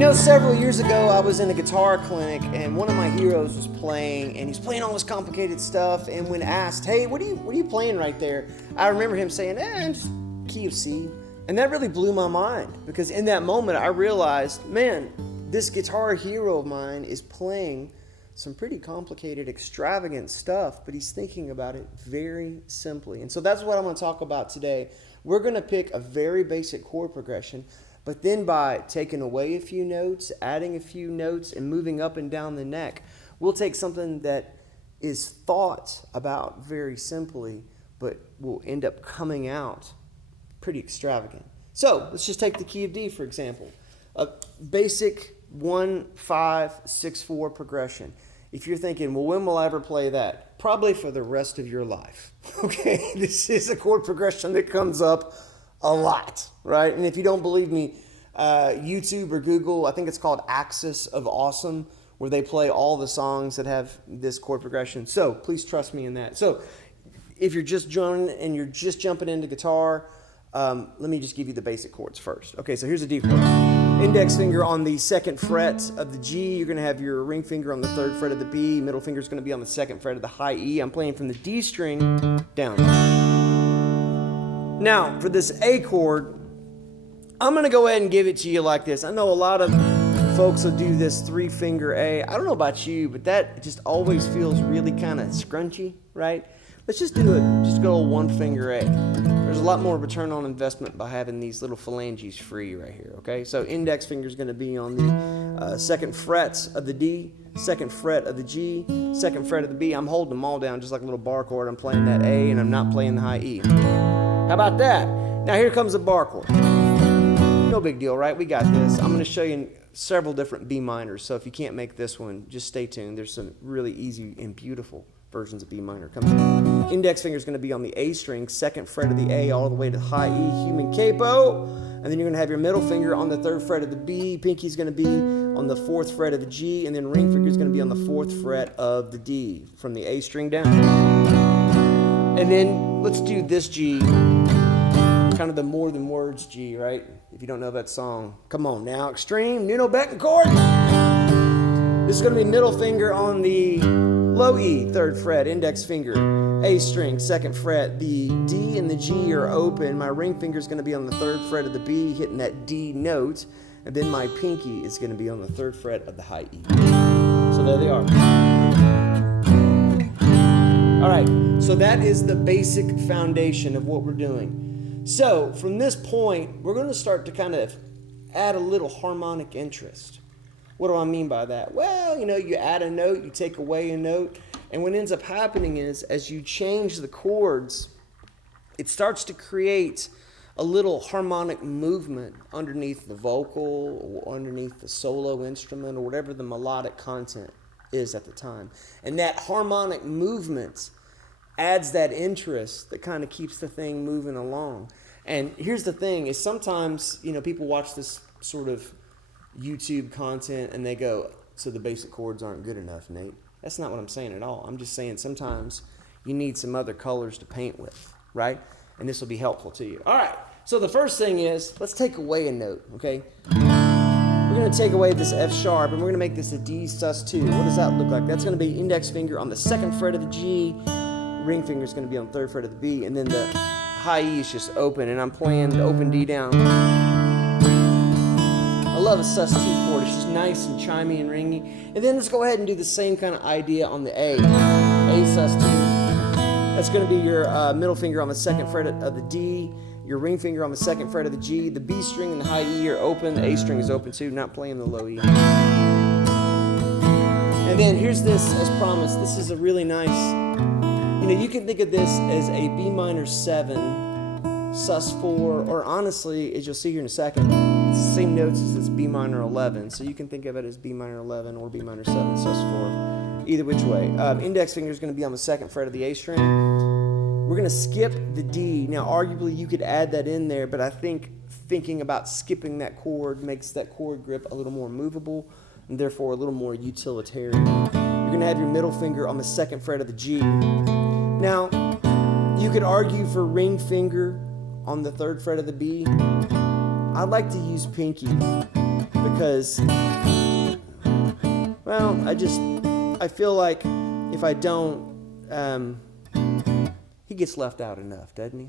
Several years ago, I was in a guitar clinic, and one of my heroes was playing, and he's playing all this complicated stuff. And when asked, "Hey, what are you playing right there?" I remember him saying, just key of C. And that really blew my mind, because in that moment, I realized, man, this guitar hero of mine is playing some pretty complicated, extravagant stuff, but he's thinking about it very simply. And so that's what I'm going to talk about today. We're going to pick a very basic chord progression, but then by taking away a few notes, adding a few notes, and moving up and down the neck, we'll take something that is thought about very simply, but will end up coming out pretty extravagant. So let's just take the key of D, for example. A basic 1-5-6-4 progression. If you're thinking, well, when will I ever play that? Probably for the rest of your life. Okay, this is a chord progression that comes up a lot, right? And if you don't believe me, YouTube or Google, I think it's called Axis of Awesome, where they play all the songs that have this chord progression. So please trust me in that. So if you're just joining and you're just jumping into guitar, let me just give you the basic chords first. Okay, so here's a D chord. Index finger on the 2nd fret of the G. You're going to have your ring finger on the 3rd fret of the B. Middle finger is going to be on the 2nd fret of the high E. I'm playing from the D string down. Now, for this A chord, I'm going to go ahead and give it to you like this. I know a lot of folks will do this 3-finger A. I don't know about you, but that just always feels really kind of scrunchy, right? Let's just do it, just go 1-finger A. There's a lot more return on investment by having these little phalanges free right here, okay? So index finger is going to be on the 2nd fret of the D, 2nd fret of the G, 2nd fret of the B. I'm holding them all down just like a little bar chord. I'm playing that A, and I'm not playing the high E. How about that? Now here comes the bar chord. No big deal, right? We got this. I'm going to show you several different B minors, so if you can't make this one, just stay tuned. There's some really easy and beautiful versions of B minor coming. Index finger is going to be on the A string, 2nd fret of the A, all the way to the high E, human capo. And then you're going to have your middle finger on the 3rd fret of the B. Pinky is going to be on the 4th fret of the G, and then ring finger is going to be on the 4th fret of the D, from the A string down. And then let's do this G, kind of the more than words G, right? If you don't know that song, come on now, extreme, Nuno Beck chord. This is going to be middle finger on the low E, 3rd fret, index finger, A string, 2nd fret. The D and the G are open. My ring finger is going to be on the 3rd fret of the B, hitting that D note. And then my pinky is going to be on the 3rd fret of the high E. So there they are. All right, so that is the basic foundation of what we're doing. So from this point, we're going to start to kind of add a little harmonic interest. What do I mean by that? Well, you add a note, you take away a note, and what ends up happening is, as you change the chords, it starts to create a little harmonic movement underneath the vocal or underneath the solo instrument or whatever the melodic content is at the time. And that harmonic movement adds that interest that kind of keeps the thing moving along. And here's the thing, is sometimes, people watch this sort of YouTube content and they go, so the basic chords aren't good enough, Nate. That's not what I'm saying at all. I'm just saying sometimes you need some other colors to paint with, right? And this will be helpful to you. All right, so the first thing is, let's take away a note, okay? We're going to take away this F sharp and we're going to make this a D sus2. What does that look like? That's going to be index finger on the 2nd fret of the G, ring finger is going to be on the 3rd fret of the B, and then the high E is just open, and I'm playing the open D down. I love a sus2 chord. It's just nice and chimey and ringy. And then let's go ahead and do the same kind of idea on the A. A sus2. That's going to be your middle finger on the 2nd fret of the D, your ring finger on the 2nd fret of the G, the B string and the high E are open, the A string is open too, not playing the low E. And then here's this, as promised, this is a really nice, you can think of this as a B minor 7, sus4, or honestly, as you'll see here in a second, it's the same notes as this B minor 11, so you can think of it as B minor 11 or B minor 7, sus4, either which way. Index finger is going to be on the 2nd fret of the A string. We're going to skip the D. Now, arguably, you could add that in there, but I think thinking about skipping that chord makes that chord grip a little more movable, and therefore a little more utilitarian. You're going to have your middle finger on the 2nd fret of the G. Now, you could argue for ring finger on the 3rd fret of the B. I like to use pinky because, well, I feel like if I don't, he gets left out enough, doesn't he?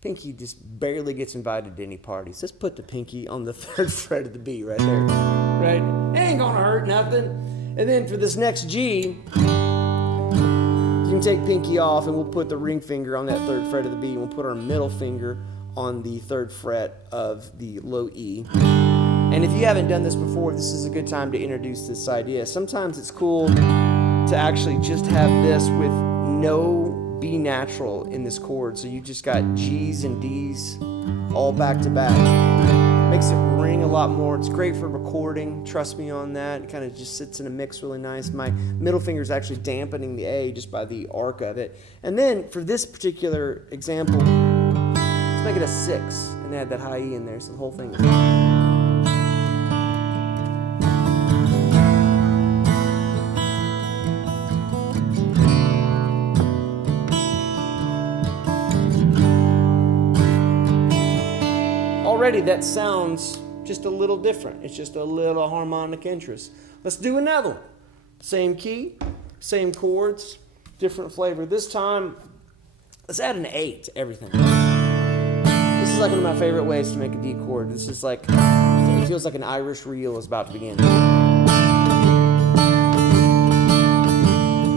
Pinky just barely gets invited to any parties. Let's put the pinky on the 3rd fret of the B right there. Right? It ain't gonna hurt nothing. And then for this next G, you can take pinky off and we'll put the ring finger on that 3rd fret of the B and we'll put our middle finger on the 3rd fret of the low E. And if you haven't done this before, this is a good time to introduce this idea. Sometimes it's cool to actually just have this with no B natural in this chord. So you just got G's and D's all back to back. Makes it ring a lot more. It's great for recording. Trust me on that. It kind of just sits in a mix really nice. My middle finger is actually dampening the A just by the arc of it. And then for this particular example, let's make it a 6 and add that high E in there so the whole thing is... Already that sounds just a little different. It's just a little harmonic interest. Let's do another one. Same key, same chords, different flavor. This time, let's add an 8 to everything. This is like one of my favorite ways to make a D chord. This is like, it feels like an Irish reel is about to begin.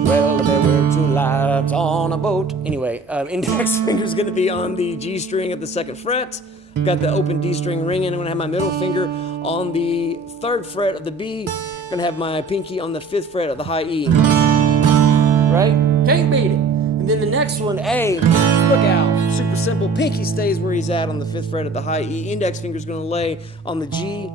Well, there were 2 lives on a boat. Anyway, index finger is going to be on the G string of the 2nd fret. I've got the open D string ringing. I'm going to have my middle finger on the 3rd fret of the B. I'm going to have my pinky on the 5th fret of the high E. Right? Can't beat it. And then the next one, A, look out. Super simple. Pinky stays where he's at on the 5th fret of the high E. Index finger is going to lay on the G,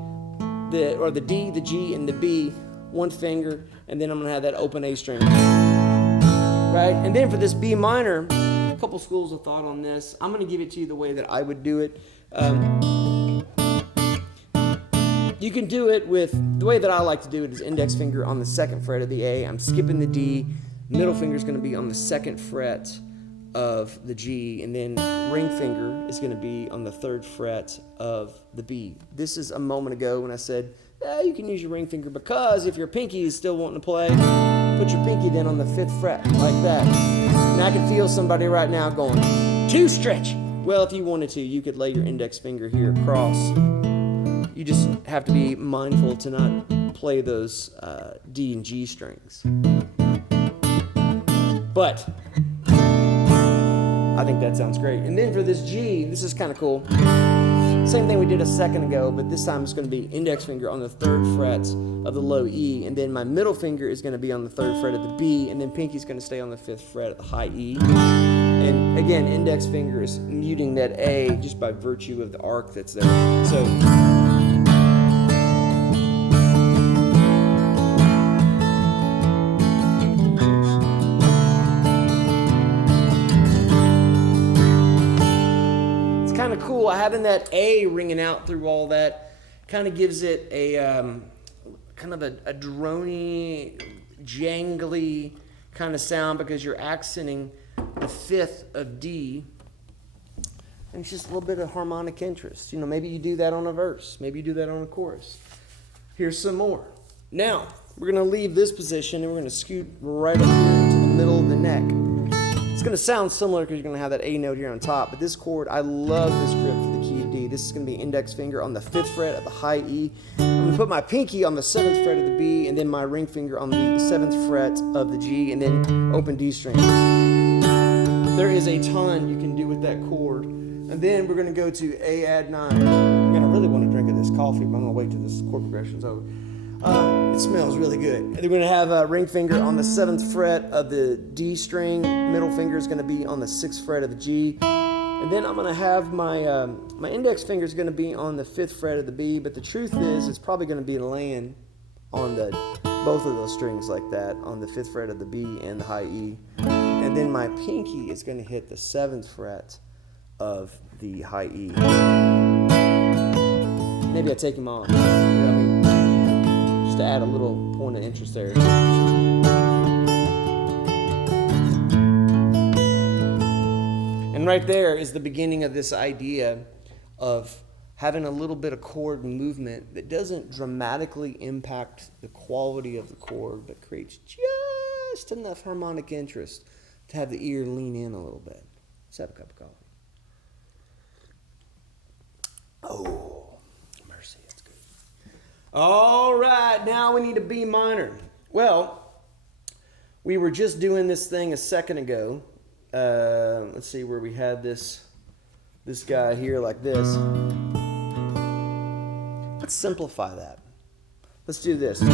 the D, the G, and the B. One finger. And then I'm going to have that open A string. Right? And then for this B minor, a couple schools of thought on this. I'm going to give it to you the way that I would do it. You can do it with, the way that I like to do it is index finger on the 2nd fret of the A. I'm skipping the D. Middle finger is going to be on the 2nd fret of the G. And then ring finger is going to be on the 3rd fret of the B. This is a moment ago when I said, you can use your ring finger because if your pinky is still wanting to play, put your pinky then on the 5th fret, like that. And I can feel somebody right now going, too stretchy. Well, if you wanted to, you could lay your index finger here across. You just have to be mindful to not play those D and G strings. But I think that sounds great. And then for this G, this is kind of cool. Same thing we did a second ago, but this time it's going to be index finger on the 3rd fret of the low E, and then my middle finger is going to be on the 3rd fret of the B, and then pinky's going to stay on the 5th fret of the high E. And again, index finger is muting that A just by virtue of the arc that's there. So it's kind of cool. Having that A ringing out through all that kind of gives it a kind of a droney, jangly kind of sound because you're accenting the 5th of D, and it's just a little bit of harmonic interest. You know, maybe you do that on a verse. Maybe you do that on a chorus. Here's some more. Now, we're going to leave this position, and we're going to scoot right up here into the middle of the neck. It's going to sound similar because you're going to have that A note here on top, but this chord, I love this grip for the key of D. This is going to be index finger on the 5th fret of the high E. I'm going to put my pinky on the 7th fret of the B, and then my ring finger on the 7th fret of the G, and then open D string. There is a ton you can do with that chord. And then we're going to go to A add 9. Man, I really want to drink of this coffee, but I'm going to wait till this chord progression's over. It smells really good. And then we're going to have a ring finger on the 7th fret of the D string. Middle finger is going to be on the 6th fret of the G. And then I'm going to have my my index finger is going to be on the 5th fret of the B. But the truth is, it's probably going to be laying on both of those strings like that, on the 5th fret of the B and the high E. And then my pinky is going to hit the 7th fret of the high E. Maybe I take him off. You know what I mean? Just to add a little point of interest there. And right there is the beginning of this idea of having a little bit of chord movement that doesn't dramatically impact the quality of the chord, but creates just enough harmonic interest to have the ear lean in a little bit. Let's have a cup of coffee. Oh, mercy, that's good. All right, now we need a B minor. Well, we were just doing this thing a second ago. Let's see where we had this guy here like this. Let's simplify that. Let's do this. Now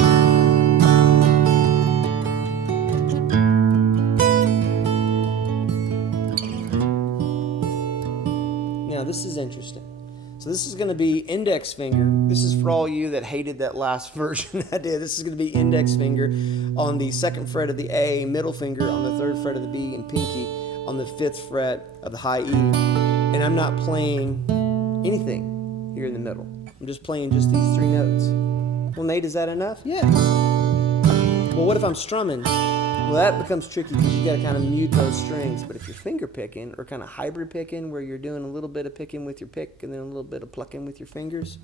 this is interesting. So this is going to be index finger. This is for all you that hated that last version I did. This is going to be index finger on the 2nd fret of the A, middle finger on the 3rd fret of the B, and pinky on the 5th fret of the high E. And I'm not playing anything here in the middle. I'm just playing just these 3 notes. Well, Nate, is that enough? Yeah. Well, what if I'm strumming? Well, that becomes tricky because you got to kind of mute those strings. But if you're finger picking or kind of hybrid picking, where you're doing a little bit of picking with your pick and then a little bit of plucking with your fingers.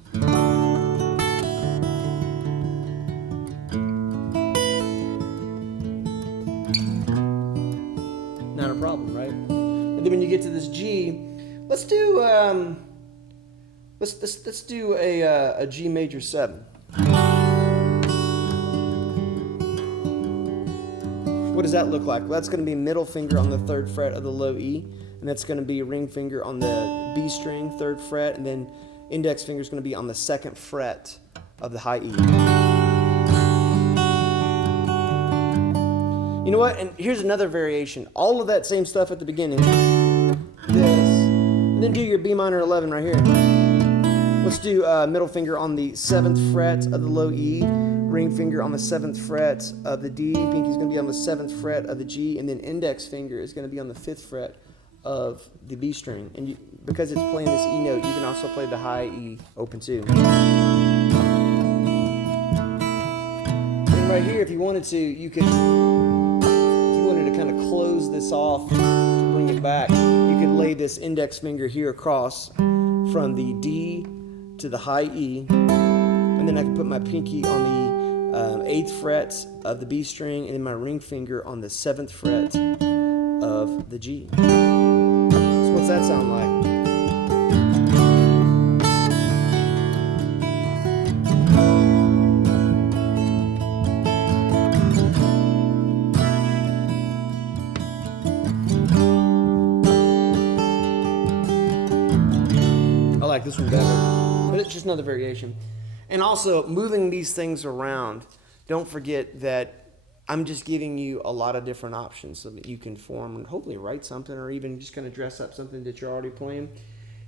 Not a problem, right? And then when you get to this G, let's do let's do a G major 7. What does that look like? Well, that's going to be middle finger on the 3rd fret of the low E, and that's going to be ring finger on the B string, 3rd fret, and then index finger is going to be on the 2nd fret of the high E. You know what? And here's another variation. All of that same stuff at the beginning. This. And then do your B minor 11 right here. Let's do middle finger on the 7th fret of the low E, ring finger on the 7th fret of the D, pinky's going to be on the 7th fret of the G, and then index finger is going to be on the 5th fret of the B string. And because it's playing this E note, you can also play the high E open too. And right here, if you wanted to, you could, if you wanted to kind of close this off, bring it back, you could lay this index finger here across from the D to the high E, and then I can put my pinky on the 8th fret of the B string, and then my ring finger on the 7th fret of the G. So what's that sound like? I like this one better, but it's just another variation. And also, moving these things around, don't forget that I'm just giving you a lot of different options so that you can form and hopefully write something or even just kind of dress up something that you're already playing.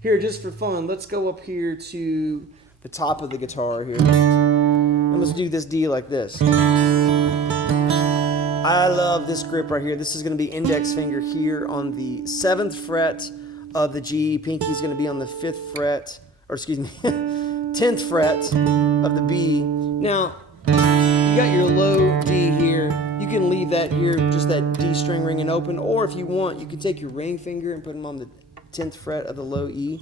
Here, just for fun, let's go up here to the top of the guitar here. And let's do this D like this. I love this grip right here. This is going to be index finger here on the 7th fret of the G. Pinky's going to be on the 5th fret, or excuse me, 10th fret of the B. Now, you got your low D here. You can leave that here, just that D string ringing open, or if you want, you can take your ring finger and put them on the 10th fret of the low E.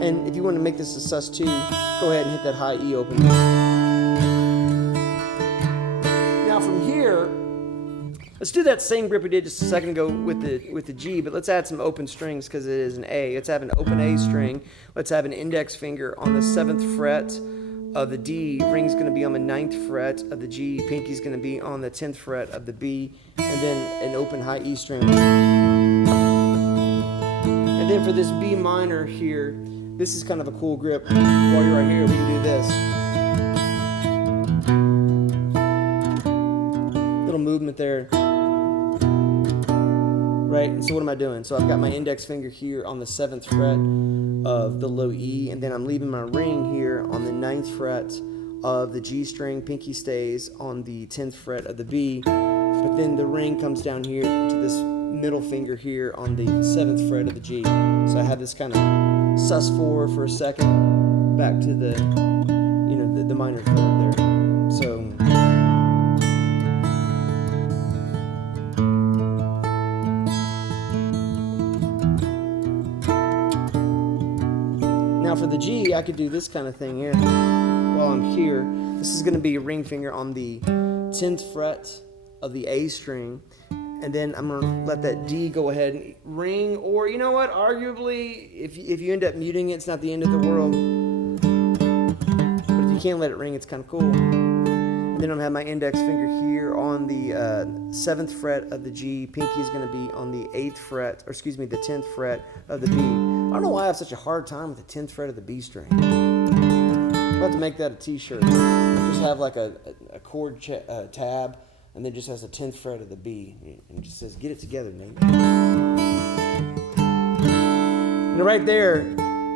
And if you want to make this a sus2, go ahead and hit that high E open. Now from here, let's do that same grip we did just a second ago with the G, but let's add some open strings because it is an A. Let's have an open A string. Let's have an index finger on the 7th fret of the D. Ring's going to be on the 9th fret of the G. Pinky's going to be on the 10th fret of the B. And then an open high E string. And then for this B minor here, this is kind of a cool grip. While you're right here, we can do this. Little movement there. Right, so what am I doing? So I've got my index finger here on the 7th fret of the low E, and then I'm leaving my ring here on the 9th fret of the G string. Pinky stays on the 10th fret of the B, but then the ring comes down here to this middle finger here on the 7th fret of the G. So I have this kind of sus4 for a second, back to the, you know, the minor chord there. So. G, I could do this kind of thing here while I'm here. This is going to be a ring finger on the 10th fret of the A string. And then I'm going to let that D go ahead and ring. Or, you know what, arguably, if you end up muting it, it's not the end of the world. But if you can't let it ring, it's kind of cool. And then I'm going to have my index finger here on the 7th fret of the G. Pinky is going to be on the 8th fret, or excuse me, the 10th fret of the B. I don't know why I have such a hard time with the 10th fret of the B string. I'll have to make that a t-shirt. Just have like a chord tab, and then just has the 10th fret of the B. And it just says, get it together, man. And right there,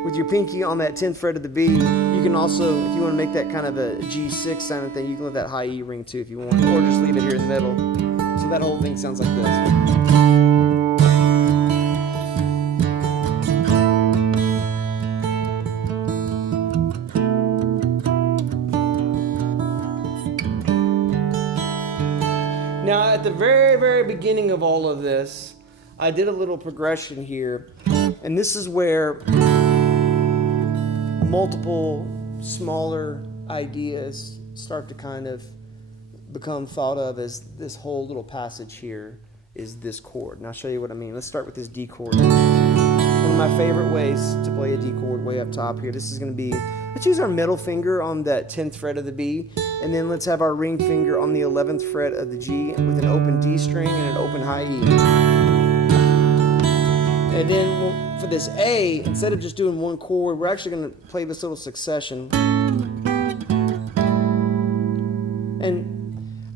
with your pinky on that 10th fret of the B, you can also, if you want to make that kind of a G6 sounding thing, you can let that high E ring too if you want, or just leave it here in the middle. So that whole thing sounds like this. Now, at the very, very beginning of all of this, I did a little progression here, and this is where multiple smaller ideas start to kind of become thought of as this whole little passage here is this chord. And I'll show you what I mean. Let's start with this D chord. One of my favorite ways to play a D chord way up top here. This is going to be, let's use our middle finger on that 10th fret of the B, and then let's have our ring finger on the 11th fret of the G with an open D string and an open high E. And then for this A, instead of just doing one chord, we're actually going to play this little succession. And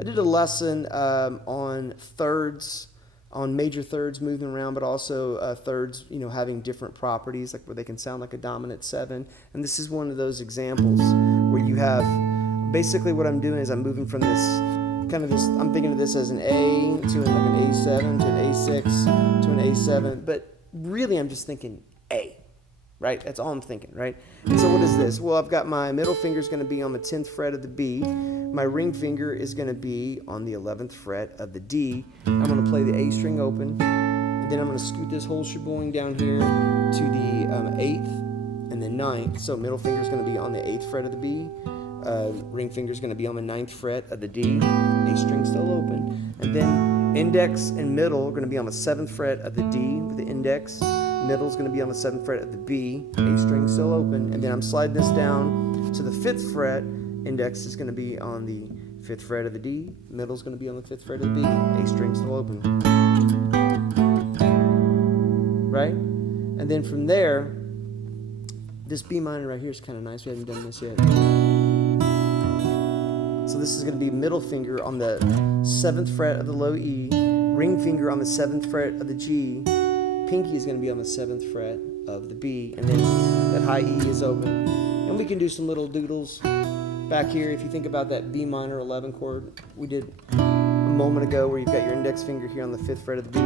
I did a lesson on thirds, on major thirds moving around, but also thirds, you know, having different properties, like where they can sound like a dominant 7. And this is one of those examples where you have, basically what I'm doing is I'm moving from this, kind of this, I'm thinking of this as an A to like an A7 to an A6 to an A7, but really I'm just thinking A, right? That's all I'm thinking, right? And so what is this? Well, I've got my middle finger is going to be on the 10th fret of the B. My ring finger is going to be on the 11th fret of the D. I'm going to play the A string open, and then I'm going to scoot this whole shebang down here to the 8th and the 9th. So middle finger is going to be on the 8th fret of the B. Ring finger is going to be on the 9th fret of the D. A string still open. And then index and middle are going to be on the 7th fret of the D with the index. Middle is going to be on the 7th fret of the B. A string still open. And then I'm sliding this down to the 5th fret. Index is going to be on the 5th fret of the D. Middle is going to be on the 5th fret of the B. A string still open. Right? And then from there, this B minor right here is kind of nice. We haven't done this yet. So this is going to be middle finger on the 7th fret of the low E, ring finger on the 7th fret of the G, pinky is going to be on the 7th fret of the B, and then that high E is open. And we can do some little doodles back here. If you think about that B minor 11 chord we did a moment ago, where you've got your index finger here on the 5th fret of the B,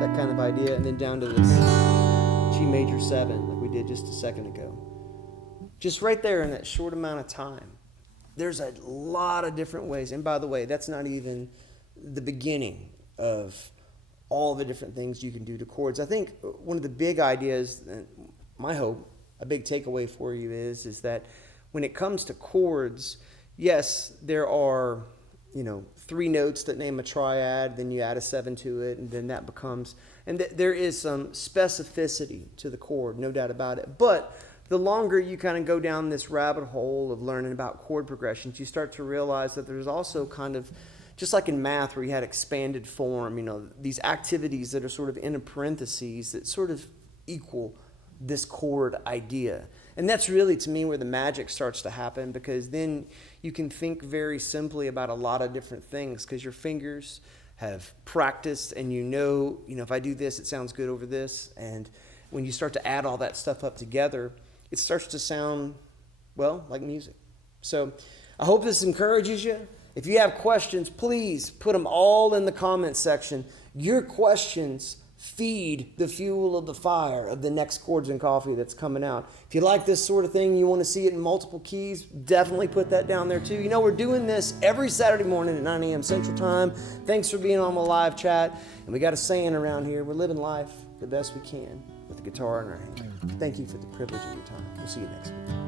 that kind of idea, and then down to this G major 7 like we did just a second ago. Just right there in that short amount of time. There's a lot of different ways. And by the way, that's not even the beginning of all the different things you can do to chords. I think one of the big ideas, my hope, a big takeaway for you is that when it comes to chords, yes, there are, 3 notes that name a triad, then you add a 7 to it, and then that becomes, and there is some specificity to the chord, no doubt about it. But the longer you kind of go down this rabbit hole of learning about chord progressions, you start to realize that there's also kind of, just like in math where you had expanded form, these activities that are sort of in a parentheses that sort of equal this chord idea. And that's really, to me, where the magic starts to happen, because then you can think very simply about a lot of different things, because your fingers have practiced, and if I do this, it sounds good over this. And when you start to add all that stuff up together, it starts to sound, like music. So I hope this encourages you. If you have questions, please put them all in the comments section. Your questions feed the fuel of the fire of the next Chords and Coffee that's coming out. If you like this sort of thing, you want to see it in multiple keys, definitely put that down there too. We're doing this every Saturday morning at 9 a.m. Central Time. Thanks for being on the live chat. And we got a saying around here, we're living life the best we can with guitar in our hand. Thank you for the privilege of your time. We'll see you next week.